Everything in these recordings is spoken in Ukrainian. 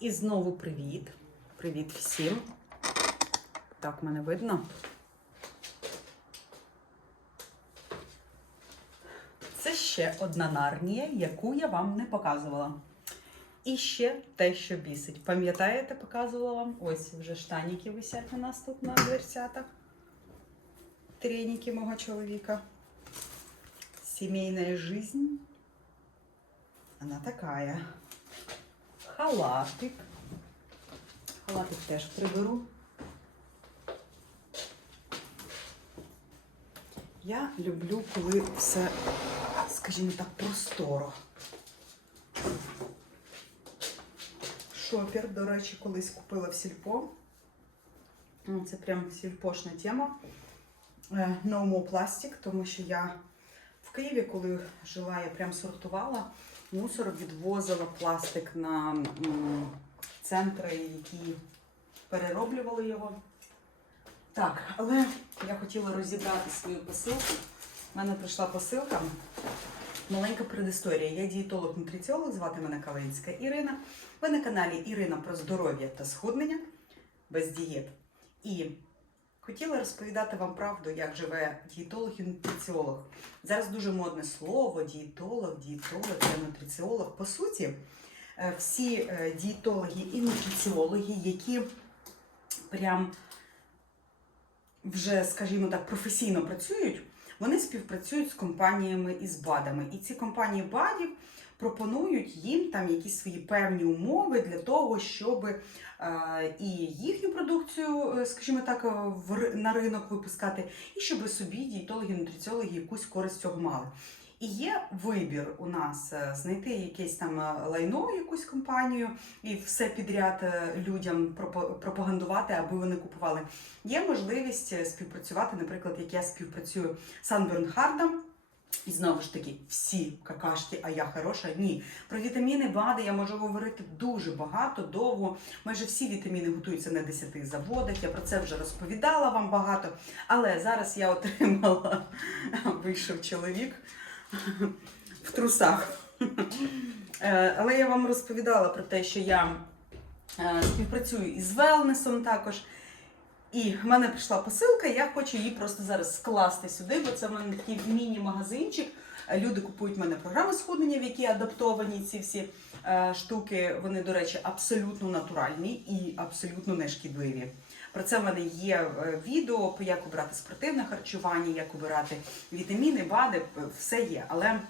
І знову привіт. Привіт всім. Так, мене видно. Це ще одна нарнія, яку я вам не показувала. І ще те, що бісить. Пам'ятаєте, показувала вам? Ось вже штаніки висять у нас тут на дверцятах. Треніки мого чоловіка. Сімейна жизнь. Вона такая. Халатик. Халатик теж приберу. Я люблю, коли все, скажімо так, просторо. Шопер, до речі, колись купила в сільпо. Це прям сільпошна тема. Е, No plastic, тому що я в Києві, коли жила, я прям сортувала мусор, відвозила пластик на центри, які перероблювали його. Так, але я хотіла розібрати свою посилку. У мене прийшла посилка. Маленька предісторія. Я дієтолог-нутриціолог, звати мене Калинська Ірина. Ви на каналі Ірина про здоров'я та схуднення без дієт. І хотіла розповідати вам правду, як живе дієтолог і нутриціолог. Зараз дуже модне слово дієтолог, дієтолог, я нутриціолог. По суті, е, всі е, дієтологи і нутриціологи, які прям вже, скажімо так, професійно працюють, вони співпрацюють з компаніями і з БАДами. І ці компанії БАДів пропонують їм там якісь свої певні умови для того, щоб е, і їхню продукцію, е, скажімо так, е, на ринок випускати, і щоб собі дієтологи, нутриціологи якусь користь цього мали. І є вибір у нас знайти якесь там лайно, якусь компанію і все підряд людям пропагандувати, аби вони купували. Є можливість співпрацювати, наприклад, як я співпрацюю з Sunburn І знову ж таки, всі какашки, а я хороша. Ні. Про вітаміни БАДи я можу говорити дуже багато, довго. Майже всі вітаміни готуються на 10 заводах. Я про це вже розповідала вам багато. Але зараз я отримала, вийшов чоловік в трусах. Е, Але я вам розповідала про те, що я е, співпрацюю із велнесом також. І в мене прийшла посилка, я хочу її просто зараз скласти сюди, бо це в мене такий міні-магазинчик. Е, Люди купують в мене програми схуднення, в які адаптовані ці всі е, штуки. Вони, до речі, абсолютно натуральні і абсолютно не шкідливі. Про це в мене є е, відео, як обирати спортивне харчування, як обирати вітаміни, БАДи, все є. Але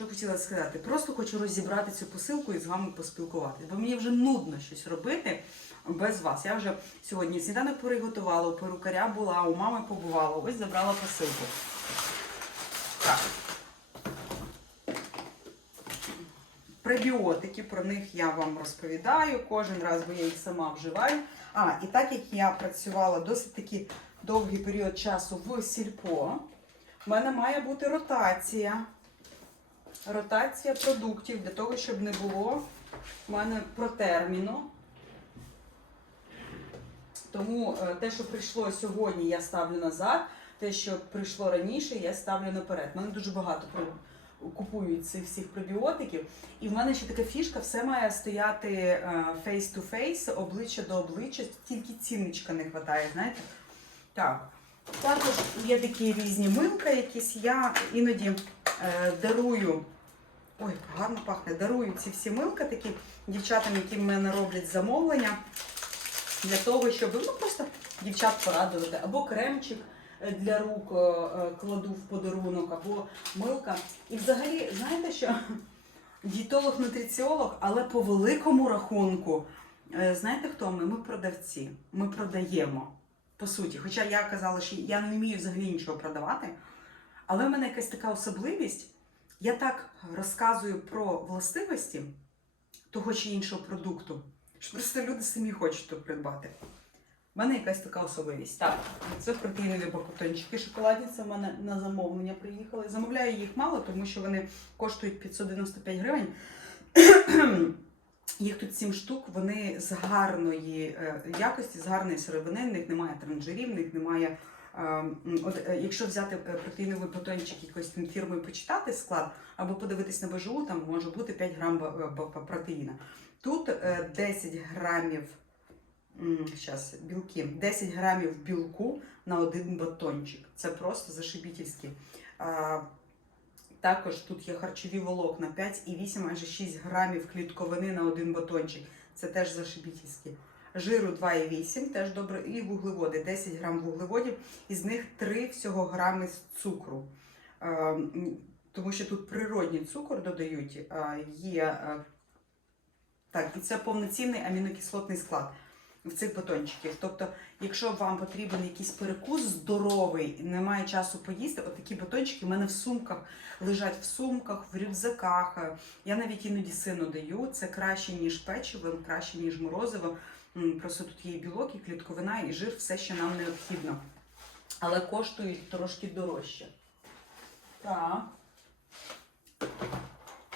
що хотіла сказати, просто хочу розібрати цю посилку і з вами поспілкуватися, бо мені вже нудно щось робити без вас. Я вже сьогодні сніданок приготувала, у перукаря була, у мами побувала, ось забрала посилку. Так. Пребіотики, про них я вам розповідаю кожен раз, бо я їх сама вживаю. А, і так як я працювала досить таки довгий період часу в сільпо, в мене має бути ротація. Ротація продуктів для того, щоб не було в мене протерміну. Тому е, те, що прийшло сьогодні, я ставлю назад. Те, що прийшло раніше, я ставлю наперед. У мене дуже багато купують цих всіх пробіотиків. І в мене ще така фішка, все має стояти е, face to face, обличчя до обличчя, тільки цінничка не вистачає, знаєте? Так. Також є такі різні милка якісь. Я іноді дарую. Ой, гарно пахне. Дарую ці всі милка такі дівчатам, які в мене роблять замовлення для того, щоб ну просто дівчат порадувати, або кремчик е, для рук е, е, кладу в подарунок, або милка. І взагалі, знаєте що? Дієтолог-нутриціолог, але по великому рахунку, е, знаєте хто ми? Ми продавці. Ми продаємо. По суті. Хоча я казала, що я не вмію взагалі нічого продавати, але в мене якась така особливість. Я так розказую про властивості того чи іншого продукту, що просто люди самі хочуть то придбати. У мене якась така особливість. Так, це протеїнові бакутончики шоколадні. Це в мене на замовлення приїхали. Замовляю їх мало, тому що вони коштують 595 гривень. Їх тут 7 штук, вони з гарної е, якості, з гарної сировини, в них немає транжирів, в них немає От, е, якщо взяти е, протеїновий батончик якоїсь фірми почитати склад, або подивитись на БЖУ, там може бути 5 грам ба- протеїна. Тут е, 10 грамів зараз, білки, 10 грамів білку на один батончик. Це просто зашибітельськи. А, також тут є харчові волокна 5,8, майже 6 грамів клітковини на один батончик. Це теж зашибітельськи. Жиру 2,8, теж добре, і вуглеводи 10 грам вуглеводів, із них 3 всього грами з цукру. Е, Тому що тут природній цукор додають, е, є е, так, і це повноцінний амінокислотний склад в цих батончиків. Тобто, якщо вам потрібен якийсь перекус здоровий, немає часу поїсти, от такі батончики в мене в сумках лежать в сумках, в рюкзаках. Я навіть іноді сину даю. Це краще, ніж печиво, краще, ніж морозиво. Просто тут є і білок, і клітковина, і жир, все, що нам необхідно. Але коштують трошки дорожче. Так.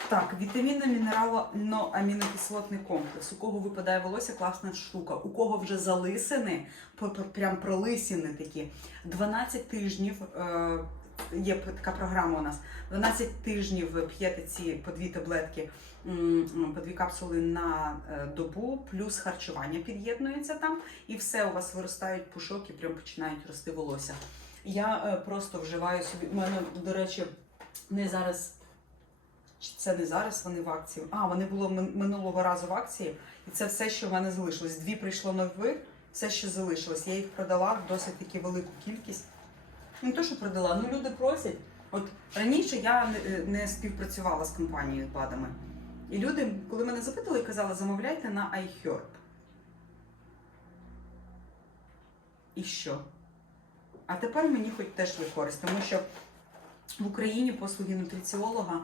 Так, вітамінно-мінерально-амінокислотний комплекс. У кого випадає волосся, класна штука. У кого вже залисини, прям пролисини такі. 12 тижнів е, є така програма у нас. 12 тижнів ви п'єте ці по дві таблетки, по дві капсули на е, добу, плюс харчування під'єднується там, і все, у вас виростають пушок і прям починають рости волосся. Я е, просто вживаю собі. У мене, до речі, не зараз. Це не зараз вони в акції? А, вони було минулого разу в акції, і це все, що в мене залишилось. Дві прийшло нових, все, що залишилось. Я їх продала в досить таки велику кількість. Ну, Не то, що продала, ну люди просять. От раніше я не, не співпрацювала з компанією БАДами. І люди, коли мене запитали, казали, замовляйте на iHerb. І що? А тепер мені хоч теж є користь, тому що в Україні послуги нутриціолога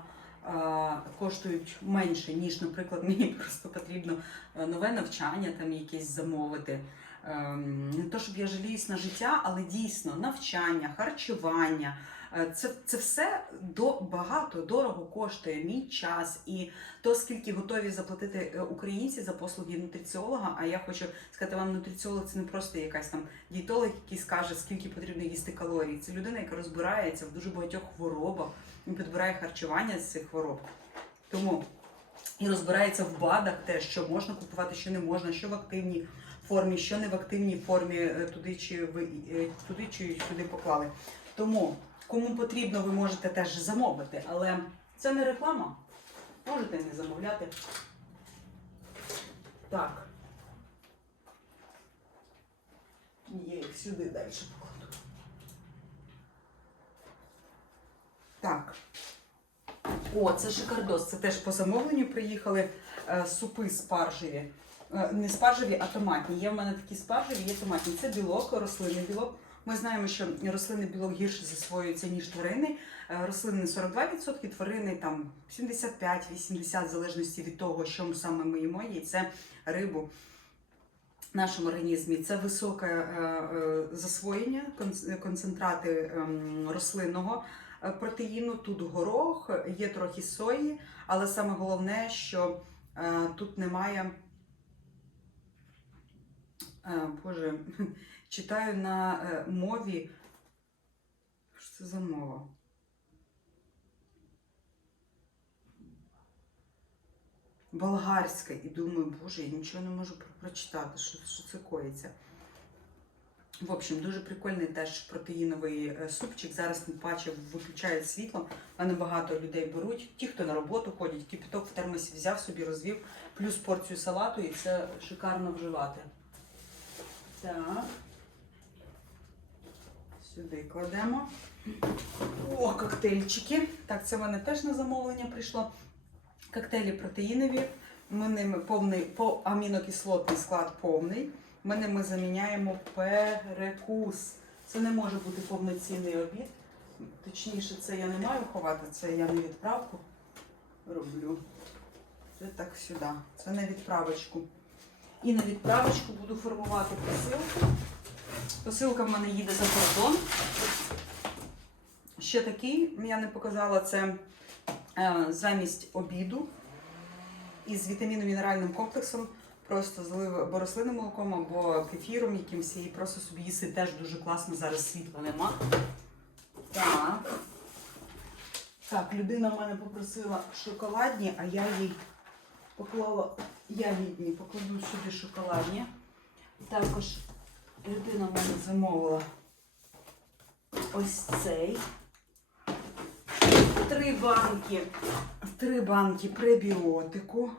е, коштують менше, ніж, наприклад, мені просто потрібно е, нове навчання там якесь замовити. Ем, Не то, щоб я жаліюсь на життя, але дійсно навчання, харчування. е, Це, це все до, багато дорого коштує мій час і то, скільки готові заплатити е, українці за послуги нутриціолога. А я хочу сказати вам, нутриціолог це не просто якась там дієтолог, який скаже, скільки потрібно їсти калорій. Це людина, яка розбирається в дуже багатьох хворобах і підбирає харчування з цих хвороб. Тому і розбирається в БАДах те, що можна купувати, що не можна, що в активній формі, що не в активній формі, е, туди чи ви е, туди чи сюди поклали. Тому кому потрібно, ви можете теж замовити, але це не реклама. Можете не замовляти. Так. Я їх сюди далі покладу. Так. О, це шикардос. Це теж по замовленню приїхали е, супи спаржеві. Е, не спаржеві, а томатні. Є в мене такі спаржеві, є томатні. Це білок, рослинний білок. Ми знаємо, що рослинний білок гірше засвоюється, ніж тварини. Е, Рослинний 42%, тварини там 75-80%, в залежності від того, що саме ми їмо, яйце, рибу в нашому організмі. Це високе е, засвоєння, концентрати ем, рослинного протеїну. Тут горох, є трохи сої, але саме головне, що тут немає. Е, Боже, читаю на е, мові. Що це за мова? Болгарська. І думаю, боже, я нічого не можу прочитати, що, що це коїться. В общем, дуже прикольний теж протеїновий е, супчик. Зараз тим паче виключають світло. У мене багато людей беруть. Ті, хто на роботу ходять, кипяток в термосі взяв собі, розвів, плюс порцію салату, і це шикарно вживати. Так. Сюди кладемо. О, коктейльчики. Так, це в мене теж на замовлення прийшло. Коктейлі протеїнові. Ми ними повний по амінокислотний склад повний. Ми ними заміняємо перекус. Це не може бути повноцінний обід. Точніше, це я не маю ховати, це я не відправку роблю. Це так сюди. Це на відправочку. І на відправочку буду формувати посилку. Посилка в мене їде за кордон. Ще такий, я не показала це е, замість обіду із вітамінно-мінеральним комплексом просто злив або рослинним молоком, або кефіром якимось, і просто собі їсти теж дуже класно, зараз світла нема. Так. Так, людина в мене попросила шоколадні, а я їй поклала ягідні, покладу сюди шоколадні. Також людина в мене замовила ось цей. Три банки, три банки пребіотику.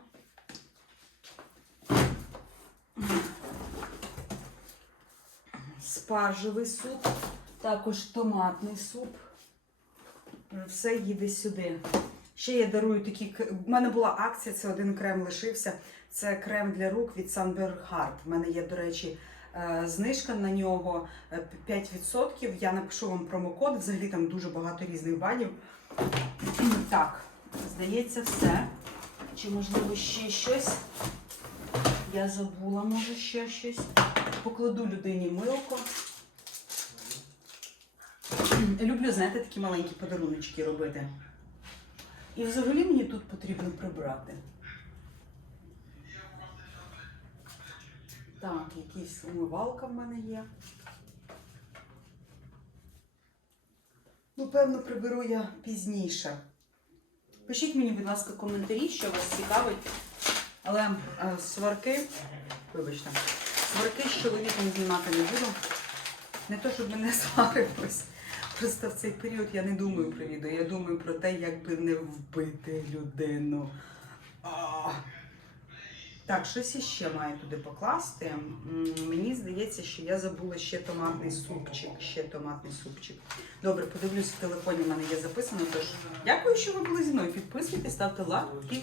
Спаржевий суп, також томатний суп. Все їде сюди. Ще я дарую такі. В мене була акція, це один крем лишився. Це крем для рук від Sunberg У мене є, до речі, е, знижка на нього е, 5%. Я напишу вам промокод. Взагалі там дуже багато різних банів. Так, здається, все. Чи можливо ще щось? Я забула, може, ще щось. Покладу людині милко. Люблю, знаєте, такі маленькі подаруночки робити. І взагалі мені тут потрібно прибрати. Так, якийсь умивалка в мене є. Ну, певно, приберу я пізніше. Пишіть мені, будь ласка, коментарі, що вас цікавить. Але е, сварки, вибачте, сварки з чоловіком знімати не буду. Не то, щоб ми не сваримось. Просто в цей період я не думаю про відео. Я думаю про те, як би не вбити людину. А. Так, щось іще маю туди покласти. Мені здається, що я забула ще томатний супчик. Ще томатний супчик. Добре, подивлюсь в телефоні, в мене є записано. Тож дякую, що ви були зі мною. Підписуйтесь, ставте лайки.